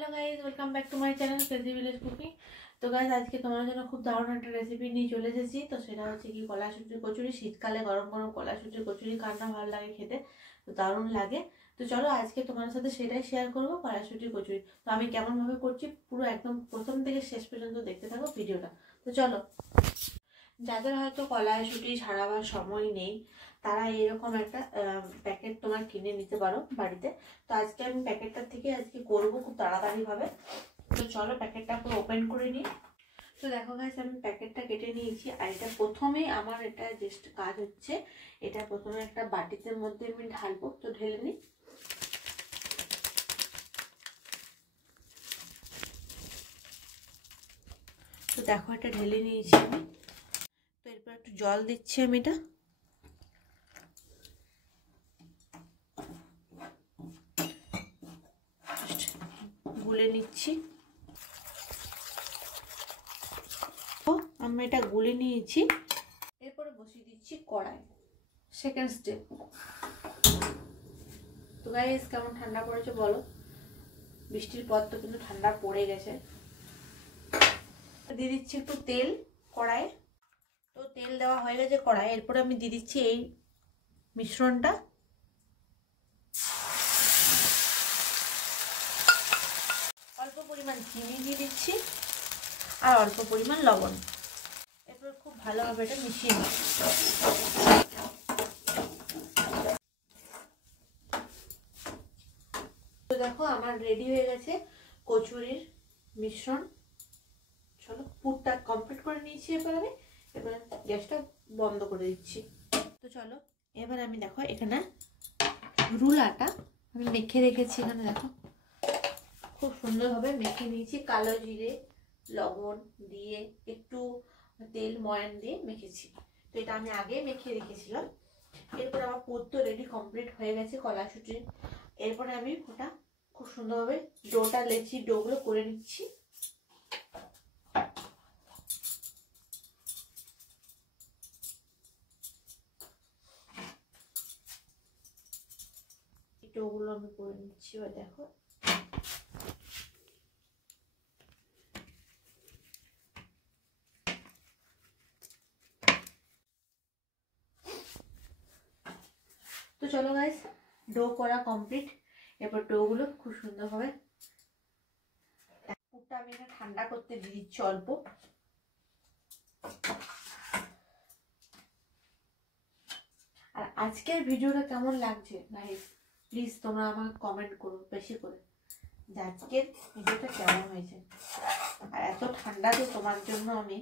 Hello guys, welcome back to my channel crazy village cooking. তো guys, আজকে তোমাদের জন্য খুব দারুণ একটা রেসিপি নিয়ে চলে এসেছি। তো সেটা হচ্ছে কি কলাশুটির কচুরি। শীতকালে গরম গরম কলাশুটির কচুরি কার না ভালো লাগে খেতে, তো দারুণ লাগে। তো চলো আজকে তোমাদের সাথে সেটাই শেয়ার করবো, কলাশুটির কচুরি। তো আমি কেমন ভাবে করছি পুরো একদম প্রথম থেকে শেষ পর্যন্ত দেখতে থাকো ভিডিওটা। তো চলো, যাদের হয়তো কলাশুটি ছাড়াবার সময় নেই তারা এরকম একটা প্যাকেট তোমার কিনে নিতে পারো বাড়িতে। তো আজকে আমি প্যাকেটটা থেকে আজকে করবো খুব তাড়াতাড়ি ভাবে। তো চলো প্যাকেটটা পুরো ওপেন করে নিই। তো দেখো গাইস, আমি প্যাকেটটা কেটে নিয়েছি। আর এটা প্রথমেই আমার এটা জাস্ট কাজ হচ্ছে, এটা প্রথমে একটা বাটিতে মধ্যে আমি ঢালবো। তো ঢেলে নিই। তো দেখো এটা ঢেলে নিয়েছি আমি। তো এরপর একটু জল দিচ্ছি আমি এটা। গুলে নিচ্ছি। আমি এটা গুলে নিয়েছি। এরপরে বসিয়ে দিচ্ছি কড়াই, সেকেন্ড স্টেপ। তো গাইস, কেমন ঠান্ডা পড়েছে বলো? বৃষ্টির পর তো কিন্তু ঠান্ডা পড়ে গেছে। দিয়ে দিচ্ছি একটু তেল কড়াইয়ে। তো তেল দেওয়া হয়ে গেছে কড়াই। এরপরে আমি দিয়ে দিচ্ছি এই মিশ্রণটা। অল্প পরিমাণ চিনি দিয়ে দিচ্ছি আর অল্প পরিমাণ লবণ। এরপর খুব ভালোভাবে এটা মিশিয়ে নিই। তো দেখো আমার রেডি হয়ে গেছে কচুরির মিশ্রণ। চলো, পুরটা কমপ্লিট করে নিয়েছি। এবার গ্যাসটা বন্ধ করে দিচ্ছি। তো চলো, এবার আমি দেখো এখানে রুলাটা আমি মেখে রেখেছি। এখানে দেখো খুব সুন্দরভাবে মেখে নিয়েছি। কালো জিরে লবণ দিয়ে একটু তেল ময়ান দিয়ে মেখেছি। তো এটা আমি আগে মেখে রেখেছিলাম। এরপর আমার পুর তো রেডি কমপ্লিট হয়ে গেছে কলাশুটির। এরপরে আমি ওটা খুব সুন্দরভাবে ডোটা লেচি ডোগুলো করে নিচ্ছি। ডোগুলো আমি করে নিচ্ছি। এবার দেখো তো চলো গাইস, ডো করা কমপ্লিট। এরপর ডোগুলো খুব সুন্দরভাবে পুরটা আমি এটা ঠান্ডা করতে দিয়ে দিচ্ছি অল্প। আর আজকের ভিডিওটা কেমন লাগছে গাইস, প্লিজ তোমরা আমাকে কমেন্ট করো বেশি করে যে আজকের ভিডিওটা কেমন হয়েছে। আর এত ঠান্ডাতে তোমার জন্য আমি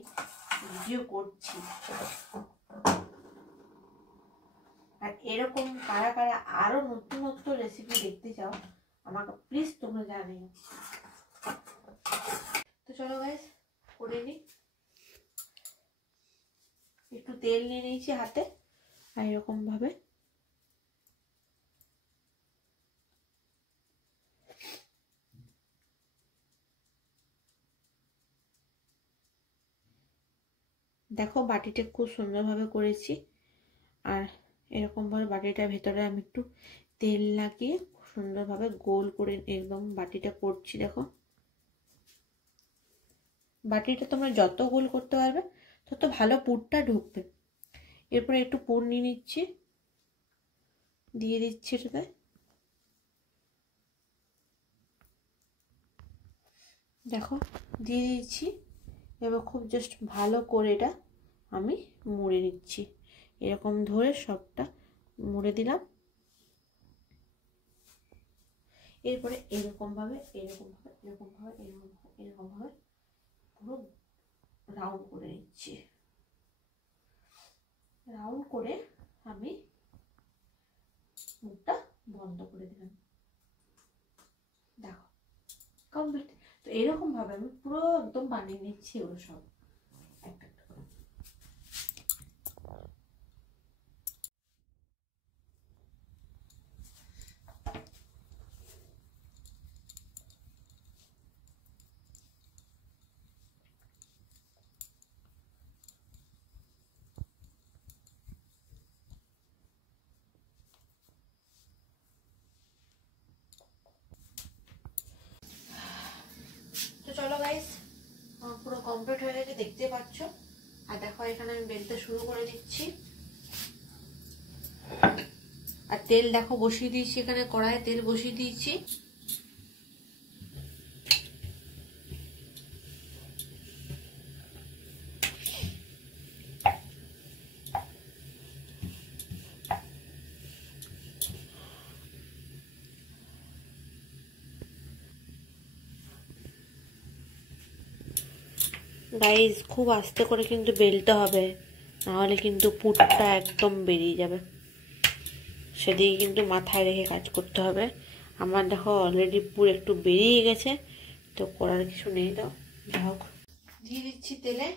ভিডিও করছি। আর এরকম কারা কারা আরো নতুন নতুন রেসিপি দেখতে চাও আমাকে প্লিজ তোমরা জানিও। তো চলো গাইস, করে নিই। একটু তেল নিয়ে নিয়েছি হাতে। আর এরকম ভাবে দেখো বাটিটা খুব সুন্দরভাবে করেছি। আর এরকম ভাবে বাটিটার ভেতরে আমি একটু তেল লাগিয়ে খুব সুন্দরভাবে গোল করে একদম বাটিটা করছি। দেখো বাটিটা তোমরা যত গোল করতে পারবে তত ভালো পুরটা ঢুকবে। এরপরে একটু পুর নিয়ে নিচ্ছি, দিয়ে দিচ্ছি এটাতে। দেখো দিয়ে দিচ্ছি। এবার খুব জাস্ট ভালো করে এটা আমি মুড়ে নিচ্ছি। এরকম ধরে সবটা মুড়ে দিলাম। এরপরে এরকম ভাবে পুরো রাউন্ড করে নিচ্ছি। রাউন্ড করে আমি মুখটা বন্ধ করে দিলাম। দেখো কমপ্লিট। তো এরকম ভাবে আমি পুরো একদম বানিয়ে নিচ্ছি ওগুলো সব একটা একটা করে। দেখতে পাচ্ছ। আর দেখো এখানে আমি বেলতে শুরু করে দিচ্ছি। আর তেল দেখো বসিয়ে দিয়েছি, এখানে কড়াইয়ে তেল বসিয়ে দিয়েছি। গাইস খুব আস্তে করে কিন্তু বেলতে হবে, নাহলে কিন্তু পুরটা একদম বেরিয়ে যাবে। সেদিকে কিন্তু মাথায় রেখে কাজ করতে হবে। আমার দেখো অলরেডি পুর একটু বেরিয়ে গেছে, তো করার কিছু নেই। তো যাই হোক, দিয়ে দিচ্ছি তেলে।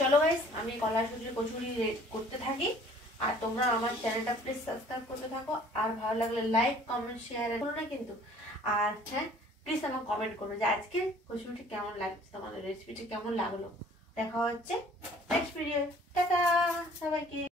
চলো গাইস, আমি কলাইশুঁটির কচুরি করতে থাকি, আর তোমরা আমার চ্যানেলটা প্লিজ সাবস্ক্রাইব করতে থাকো। আর ভালো লাগলে লাইক কমেন্ট শেয়ার করো না কিন্তু। আর হ্যাঁ, প্লিজ আমার কমেন্ট করো যে আজকে কচুরিটি কেমন লাগছে, তোমাদের রেসিপিটি কেমন লাগলো। দেখা হচ্ছে নেক্সট ভিডিও। টাটা সবাইকে।